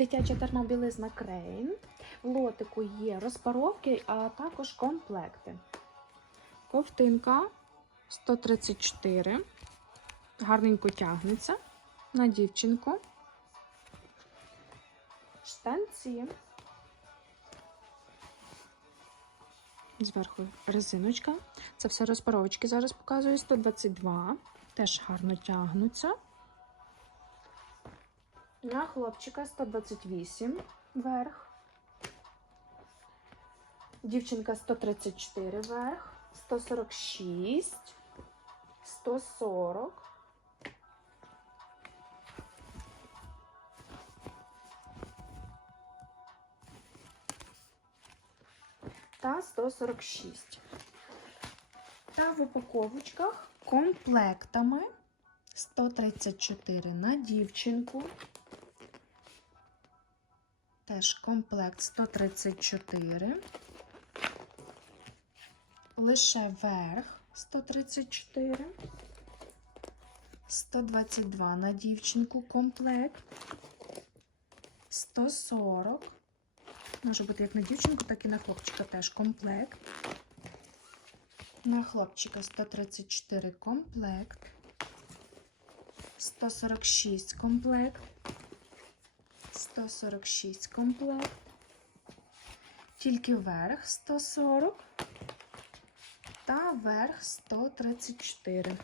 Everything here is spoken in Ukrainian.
Дитяча термобілизна Крейн. В лотику є розпаровки, а також комплекти. Ковтинка 134. Гарненько тягнеться на дівчинку. Штанці. Зверху резиночка. Це все розпаровочки зараз показую. 122. Теж гарно тягнуться. На хлопчика 128 верх. Дівчинка 134 верх, 146, 140. Та 146. Та в упаковочках комплектами 134 на дівчинку. Теж комплект 134. Лише верх 134. 122 на дівчинку комплект. 140. Може бути як на дівчинку, так і на хлопчика теж комплект. На хлопчика 134 комплект. 146 комплект. 146 комплект. Тільки верх 140 та верх 134.